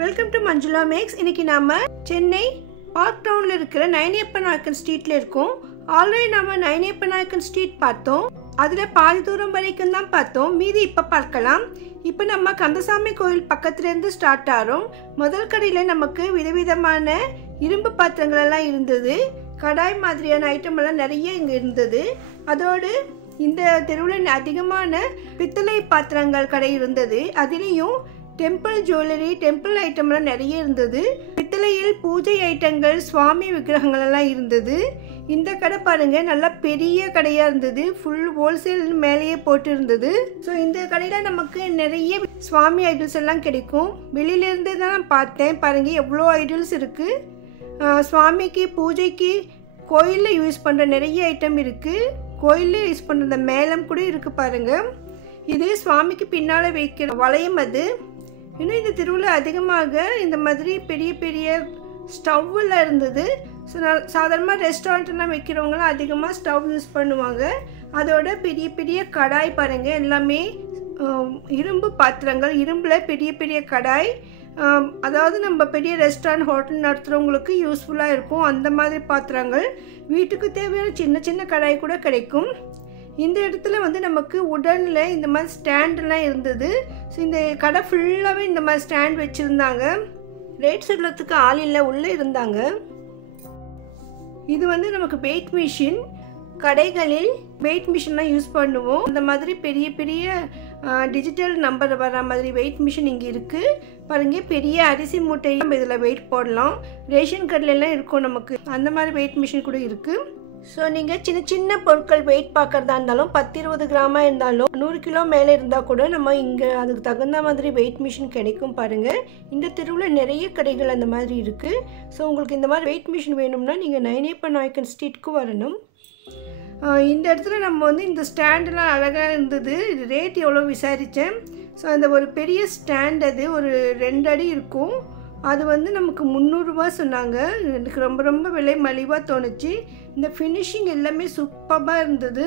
Welcome to Manjula maths. இன்னைக்கு நாம Chennai park டவுன்ல இருக்கிற நயனியப்ப நாயக்கன் ஸ்ட்ரீட்ல இருக்கோம். ஆல்ரெடி நாம நயனியப்ப நாயக்கன் ஸ்ட்ரீட் பார்த்தோம். அதுல பாதி தூரம் வரைக்கும் தான் பார்த்தோம், மீதி இப்ப பார்க்கலாம். இப்போ நம்ம கந்தசாமி கோயில் பக்கத்துல இருந்து ஸ்டார்ட் ஆகிறோம். முதல் கடையில நமக்கு விதவிதமான இரும்பு பாத்திரங்கள் எல்லாம் இருந்தது. கடாய் மாதிரியான ஐட்டம் எல்லாம் நிறைய இங்க இருந்தது. அதோடு இந்த தெருவில் அதிகமான பித்தளை பாத்திரங்கள் கடை இருந்தது. அதுலேயும் டெம்பிள் ஜுவல்லரி, டெம்பிள் ஐட்டம்லாம் நிறைய இருந்தது. பித்தளையில் பூஜை ஐட்டங்கள், சுவாமி விக்கிரகங்கள் எல்லாம் இருந்தது. இந்த கடை பாருங்க, நல்லா பெரிய கடையாக இருந்தது. ஃபுல் ஹோல்சேல் மேலேயே போட்டு இருந்தது. ஸோ இந்த கடையில் நமக்கு நிறைய சுவாமி ஐடல்ஸ் எல்லாம் கிடைக்கும். வெளியிலேருந்து தான் பார்த்தேன். பாருங்க எவ்வளோ ஐடல்ஸ் இருக்குது. சுவாமிக்கு பூஜைக்கு கோயிலில் யூஸ் பண்ணுற நிறைய ஐட்டம் இருக்குது. கோயிலில் யூஸ் பண்ணுற இந்த மேளம் கூட இருக்குது பாருங்கள். இது சுவாமிக்கு பின்னால் வைக்கிற வளையம். அது இன்னும் இந்த திருவிழா அதிகமாக இந்த மாதிரி பெரிய பெரிய ஸ்டவ்வில் இருந்தது. ஸோ சாதாரணமாக ரெஸ்டாரண்ட்லாம் வைக்கிறவங்களாம் அதிகமாக ஸ்டவ் யூஸ் பண்ணுவாங்க. அதோட பெரிய பெரிய கடாய் பாருங்கள், எல்லாமே இரும்பு பாத்திரங்கள், இரும்பில் பெரிய பெரிய கடாய். அதாவது நம்ம பெரிய ரெஸ்டாரண்ட், ஹோட்டல் நடத்துகிறவங்களுக்கு யூஸ்ஃபுல்லாக இருக்கும் அந்த மாதிரி பாத்திரங்கள். வீட்டுக்கு தேவையான சின்ன சின்ன கடாய் கூட கிடைக்கும். இந்த இடத்துல வந்து நமக்கு உடனில் இந்த மாதிரி ஸ்டாண்டெல்லாம் இருந்தது. ஸோ இந்த கடை ஃபுல்லாகவே இந்த மாதிரி ஸ்டாண்ட் வச்சுருந்தாங்க. ரேட் சொல்கிறதுக்கு ஆள் இல்லை, உள்ளே இருந்தாங்க. இது வந்து நமக்கு வெயிட் மிஷின். கடைகளில் வெயிட் மிஷின்லாம் யூஸ் பண்ணுவோம். அந்த மாதிரி பெரிய பெரிய டிஜிட்டல் நம்பர் வர மாதிரி வெயிட் மிஷின் இங்கே இருக்குது பாருங்க. பெரிய அரிசி மூட்டையும் நம்ம இதில் வெயிட் போடலாம். ரேஷன் கடையிலலாம் இருக்கும் நமக்கு, அந்த மாதிரி வெயிட் மிஷின் கூட இருக்குது. ஸோ நீங்கள் சின்ன சின்ன பொருட்கள் வெயிட் பார்க்குறதா இருந்தாலும் 10-20 கிராமாக இருந்தாலும் 100 கிலோ மேலே இருந்தால் கூட நம்ம இங்கே அதுக்கு தகுந்த மாதிரி வெயிட் மிஷின் கிடைக்கும் பாருங்கள். இந்த தெருவில் நிறைய கடைகள் அந்த மாதிரி இருக்குது. ஸோ உங்களுக்கு இந்த மாதிரி வெயிட் மிஷின் வேணும்னா நீங்கள் நயனியப்ப நாயக்கன் ஸ்ட்ரீட்க்கு வரணும். இந்த இடத்துல நம்ம வந்து இந்த ஸ்டாண்டெலாம் அழகாக இருந்தது. இது ரேட் எவ்வளோ விசாரித்தேன். ஸோ அந்த ஒரு பெரிய ஸ்டாண்ட், அது ஒரு 2 அடி இருக்கும். அது வந்து நமக்கு 300 ரூபா சொன்னாங்க. எனக்கு ரொம்ப ரொம்ப விலை மலிவாக தோணுச்சு. இந்த ஃபினிஷிங் எல்லாமே சூப்பராக இருந்தது.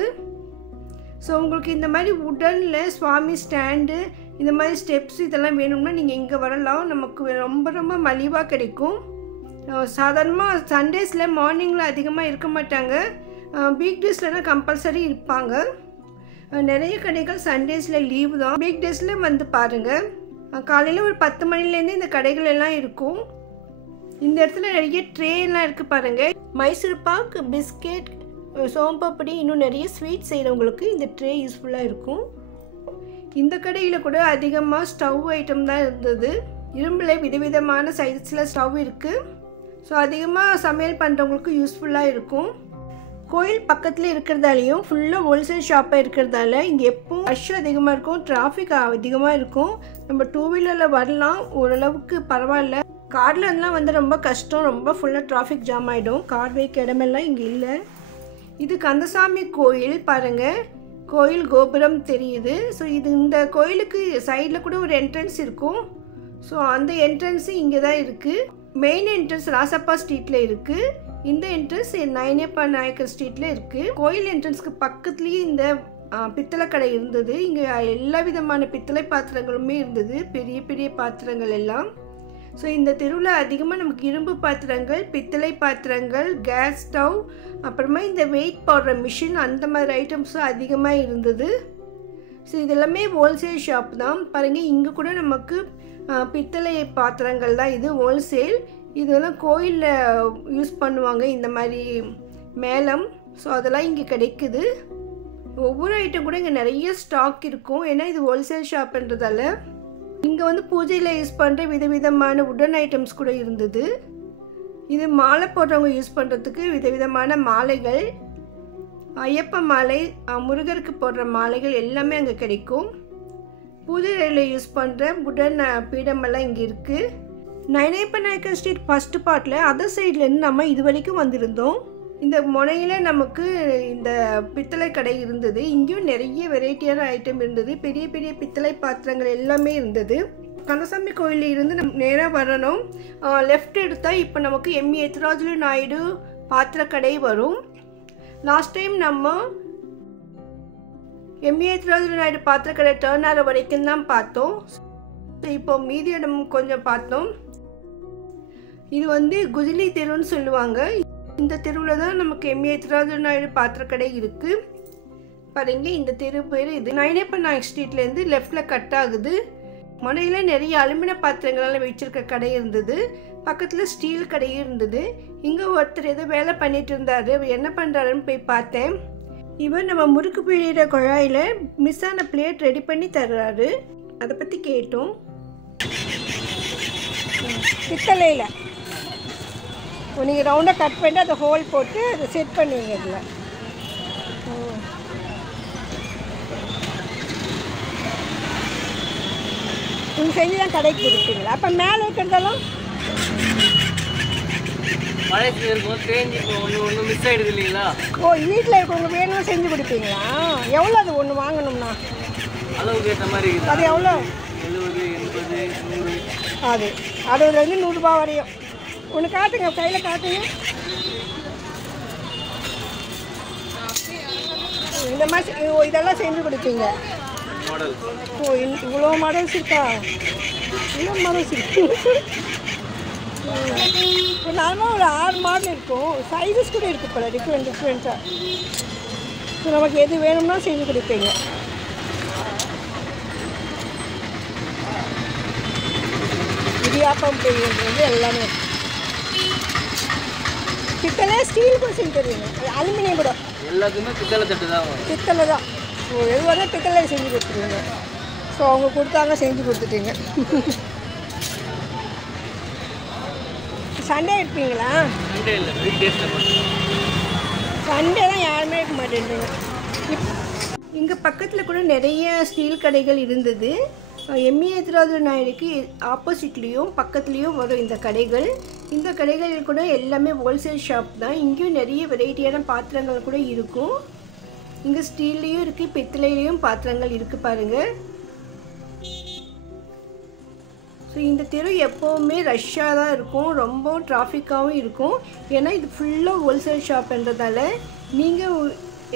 ஸோ உங்களுக்கு இந்த மாதிரி உடனில் சுவாமி ஸ்டாண்டு, இந்த மாதிரி ஸ்டெப்ஸ் இதெல்லாம் வேணும்னா நீங்கள் இங்கே வரலாம். நமக்கு ரொம்ப ரொம்ப மலிவாக கிடைக்கும். சாதாரணமாக சண்டேஸில் மார்னிங்கில் அதிகமாக இருக்க மாட்டாங்க. வீக் டேஸ்லனா கம்பல்சரி இருப்பாங்க. நிறைய கடைகள் சண்டேஸில் லீவு தான். வீக் டேஸில் வந்து பாருங்கள். காலையில் ஒரு 10 மணிலேருந்து இந்த கடைகள் எல்லாம் இருக்கும். இந்த இடத்துல நிறைய ட்ரேலாம் இருக்குது பாருங்கள். மைசூர் பாக், பிஸ்கெட், சோம்பப்படி, இன்னும் நிறைய ஸ்வீட் செய்கிறவங்களுக்கு இந்த ட்ரே யூஸ்ஃபுல்லாக இருக்கும். இந்த கடையில் கூட அதிகமாக ஸ்டவ் ஐட்டம் தான் இருந்தது. இரும்பில் விதவிதமான சைஸில் ஸ்டவ் இருக்குது. ஸோ அதிகமாக சமையல் பண்ணுறவங்களுக்கு யூஸ்ஃபுல்லாக இருக்கும். கோயில் பக்கத்தில் இருக்கிறதாலையும் ஃபுல்லாக ஹோல்சேல் ஷாப்பாக இருக்கிறதால இங்கே எப்பவும் ரஷ் அதிகமாக இருக்கும், டிராஃபிக் அதிகமாக இருக்கும். நம்ம 2 வீலரில் வரலாம், ஓரளவுக்கு பரவாயில்ல. கார்லலாம் வந்து ரொம்ப கஷ்டம், ரொம்ப ஃபுல்லாக டிராஃபிக் ஜாம் ஆகிடும். கார் வைக்க இடமெல்லாம் இங்கே இல்லை. இது கந்தசாமி கோயில் பாருங்கள். கோயில் கோபுரம் தெரியுது. ஸோ இது இந்த கோயிலுக்கு சைடில் கூட ஒரு என்ட்ரன்ஸ் இருக்கும். ஸோ அந்த என்ட்ரன்ஸு இங்கே தான் இருக்குது. மெயின் என்ட்ரன்ஸ் ராசப்பா ஸ்ட்ரீட்டில் இருக்குது. இந்த என்ட்ரன்ஸ் நயனியப்ப நாயக்கர் ஸ்ட்ரீட்டில் இருக்குது. கோயில் என்ட்ரன்ஸ்க்கு பக்கத்துலேயே இந்த பித்தளை கடை இருந்தது. இங்கே எல்லா விதமான பித்தளை பாத்திரங்களுமே இருந்தது, பெரிய பெரிய பாத்திரங்கள் எல்லாம். ஸோ இந்த தெருவில் அதிகமாக நமக்கு இரும்பு பாத்திரங்கள், பித்தளை பாத்திரங்கள், கேஸ் ஸ்டவ், அப்புறமா இந்த வெயிட் போடுற மிஷின், அந்த மாதிரி ஐட்டம்ஸும் அதிகமாக இருந்தது. ஸோ இதெல்லாமே ஹோல்சேல் ஷாப் தான் பாருங்கள். இங்கே கூட நமக்கு பித்தளை பாத்திரங்கள் தான், இது ஹோல்சேல். இதெல்லாம் கோயிலில் யூஸ் பண்ணுவாங்க இந்த மாதிரி மேளம். ஸோ அதெல்லாம் இங்கே கிடைக்குது. ஒவ்வொரு ஐட்டம் கூட இங்கே நிறைய ஸ்டாக் இருக்கும், ஏன்னா இது ஹோல்சேல் ஷாப்ன்றதால. இங்கே வந்து பூஜையில் யூஸ் பண்ணுற விதவிதமான உடன் ஐட்டம்ஸ் கூட இருந்தது. இது மாலை போடுறவங்க யூஸ் பண்ணுறதுக்கு விதவிதமான மாலைகள், ஐயப்ப மாலை, முருகருக்கு போடுற மாலைகள் எல்லாமே அங்கே கிடைக்கும். பூஜை அறையில் யூஸ் பண்ணுற உடன் பீடமெல்லாம் இங்கே இருக்குது. நயனியப்ப நாயக்கன் ஸ்ட்ரீட் ஃபஸ்ட்டு பார்ட்டில் அதர் சைட்லேருந்து நம்ம இது வரைக்கும் வந்திருந்தோம். இந்த முனையில் நமக்கு இந்த பித்தளை கடை இருந்தது. இங்கேயும் நிறைய வெரைட்டியான ஐட்டம் இருந்தது. பெரிய பெரிய பித்தளை பாத்திரங்கள் எல்லாமே இருந்தது. கந்தசாமி கோயிலில் இருந்து நம்ம நேராக வரணும். லெஃப்ட் எடுத்தால் இப்போ நமக்கு எம்.ஏ. எத்திராஜுலு நாயுடு பாத்திரக்கடை வரும். லாஸ்ட் டைம் நம்ம எம்.ஏ. எத்திராஜுலு நாயுடு பாத்திரக்கடை டர்ன் ஆகிற வரைக்கும் தான் பார்த்தோம். இப்போ மீதி இடம் கொஞ்சம் பார்த்தோம். இது வந்து குஜிலி தெருன்னு சொல்லுவாங்க. இந்த தெருவில் தான் நமக்கு எம்ஏ எத்திராஜு நாயுடு பாத்திரக்கடை இருக்குது. பாருங்க, இந்த தெரு பேர் இது. நைனப்பன் நாயக் ஸ்ட்ரீட்லேருந்து லெஃப்டில் கட் ஆகுது. மனையில் நிறைய அலுமினிய பாத்திரங்களால் வச்சிருக்க கடை இருந்தது. பக்கத்தில் ஸ்டீல் கடையும் இருந்தது. இங்கே ஒருத்தர் ஏதோ வேலை பண்ணிட்டு இருந்தார். அவர் என்ன பண்ணுறாருன்னு போய் பார்த்தேன். இவர் நம்ம முறுக்கு பிழிகிற குழாயில் மிஸ் ஆன பிளேட் ரெடி பண்ணி தர்றாரு. அதை பற்றி கேட்டோம். பித்தளையில் நீங்கள் ரவுண்டாக கட் பண்ணி அதை ஹோல் போட்டு அதை செட் பண்ணுவீங்க. இதில் நீங்கள் செஞ்சு தான் கடைக்கு கொடுப்பீங்களா? அப்போ மேலே இருக்கிறதெல்லாம் மழை இருக்கும், தேஞ்சி ஒன்று மிஸ் ஆகிடுது இல்லைங்களா? ஓ, வீட்டில் இருக்கவங்க வேணும் செஞ்சு கொடுப்பீங்களா? எவ்வளோ அது ஒன்று வாங்கணும்னா? அளவுக்கு ஏற்ற மாதிரி இருக்குது. அது எவ்வளோ? 70, 80, 100. அது 60லேருந்து 100 ரூபா வரையும். ஒன்று காட்டுங்க, கையில் காட்டுங்க. இந்த மாதிரி இதெல்லாம் செஞ்சு கொடுப்பீங்க. ஓ, இவ்வளோ மாடல்ஸ் இருக்கா? இவ்வளோ மாடல்ஸ் இருக்கு. நார்மலாக ஒரு 6 மாடல் இருக்கும். சைஸஸ் கூட இருக்குது போல, டிஃப்ரெண்ட்டாக. ஸோ நமக்கு எது வேணும்னா செஞ்சு கொடுப்பீங்க. இடியாப்பம் செய்யுறது எல்லாமே பித்தளை, ஸ்டீல் கூட செஞ்சு தருவீங்க. அலுமினியம் கூட எல்லாத்துக்குமே பித்தளை தட்டு தான். பித்தளை தான். ஓ, எதுவாக பித்தளை செஞ்சு கொடுத்துருவீங்க. ஸோ அவங்க கொடுத்தாங்க, செஞ்சு கொடுத்துட்டீங்க. சண்டே இருப்பீங்களா? சண்டே இல்லை, வீக் டேஸில் மட்டும். சண்டே தான் யாருமே இருக்க மாட்டேன்றீங்க. இங்கே பக்கத்தில் கூட நிறைய ஸ்டீல் கடைகள் இருந்தது. எம்ஏ எத்திராஜு நாயுடுக்கு ஆப்போசிட்லேயும் பக்கத்துலேயும் வரும் இந்த கடைகள். இந்த கடைகளில் கூட எல்லாமே ஹோல்சேல் ஷாப் தான். இங்கேயும் நிறைய வெரைட்டியான பாத்திரங்கள் கூட இருக்கும். இங்கே ஸ்டீல்லையும் இருக்குது, பித்தளையிலையும் பாத்திரங்கள் இருக்குது பாருங்கள். ஸோ இந்த தெரு எப்போவுமே ரஷ்ஷாக தான் இருக்கும், ரொம்ப டிராஃபிக்காகவும் இருக்கும். ஏன்னா இது ஃபுல்லாக ஹோல்சேல் ஷாப்ன்றதால நீங்கள்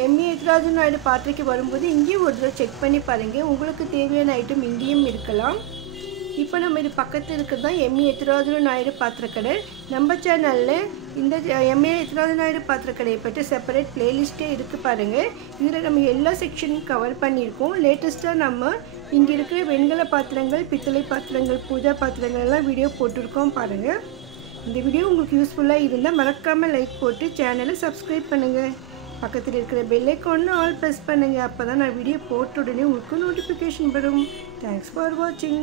எம்ஏ எத்திராஜு நாயுடு பாத்திரைக்கு வரும்போது இங்கேயும் ஒரு தடவை செக் பண்ணி பாருங்கள். உங்களுக்கு தேவையான ஐட்டம் இங்கேயும் இருக்கலாம். இப்போ நம்ம இது பக்கத்தில் இருக்கிறது தான் எம்ஏ எத்திராஜு நாயுடு பாத்திரக்கடை. நம்ம சேனலில் இந்த எம்ஏ எத்திராஜு நாயுடு பாத்திரக்கடையை பற்றி செப்பரேட் பிளேலிஸ்ட்டே இருக்குது பாருங்கள். இதில் நம்ம எல்லா செக்ஷனும் கவர் பண்ணியிருக்கோம். லேட்டஸ்ட்டாக நம்ம இங்கே இருக்கிற வெண்கல பாத்திரங்கள், பித்தளை பாத்திரங்கள், பூஜா பாத்திரங்கள் எல்லாம் வீடியோ போட்டிருக்கோம் பாருங்கள். இந்த வீடியோ உங்களுக்கு யூஸ்ஃபுல்லாக இருந்தால் மறக்காமல் லைக் போட்டு சேனலை சப்ஸ்கிரைப் பண்ணுங்கள். பக்கத்தில் இருக்கிற பெல் ஐக்கான் ஆல் ப்ரெஸ் பண்ணுங்கள். அப்போ தான் நான் வீடியோ போட்ட உடனே உங்களுக்கு நோட்டிஃபிகேஷன் வரும். தேங்க்ஸ் ஃபார் வாட்சிங்.